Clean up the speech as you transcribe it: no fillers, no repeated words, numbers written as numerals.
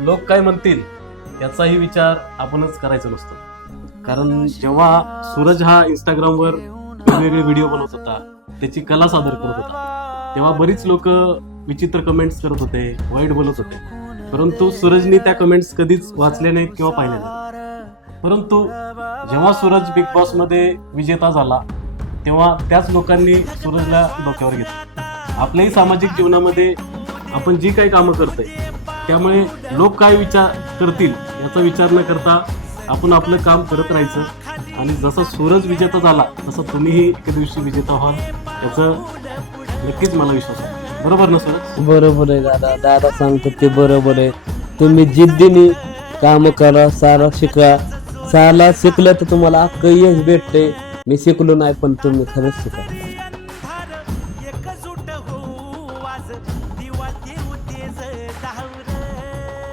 लोक काय म्हणतील याचाही विचार आपणच करायचा नसतो. कारण जेव्हा सूरज हा इंस्टाग्रामवर वेगवेगळे व्हिडिओ बनवत होता, त्याची कला सादर करत होता, तेव्हा बरीच लोक विचित्र कमेंट्स करत होते, वाईट बोलत होते. परंतु सूरजनी त्या कमेंट्स कधीच वाचल्या नाहीत किंवा पाहिल्या नाहीत. परंतु जेव्हा सूरज बिग बॉस मध्ये विजेता झाला तेव्हा त्याच लोकांनी सूरजला डोक्यावर घेतलं. आपल्याही सामाजिक जीवनामध्ये आपण जी काही कामं करतोय त्यामुळे लोक काय विचार करतील याचा विचार न करता आपण आपलं काम करत राहायचं. आणि जसा सूरज विजेता झाला तसं तुम्हीही एके दिवशी विजेता व्हाल याचं नक्कीच मला विश्वास आहे. बरोबर ना सूरज? बरोबर आहे दादा. दादा सांगतो ते बरोबर आहे. तुम्ही जिद्दीने काम करा, सारा शिका. साला शिकलं तर तुम्हाला अख्खं यश भेटते. मी शिकलो नाही पण तुम्ही खरंच शिका.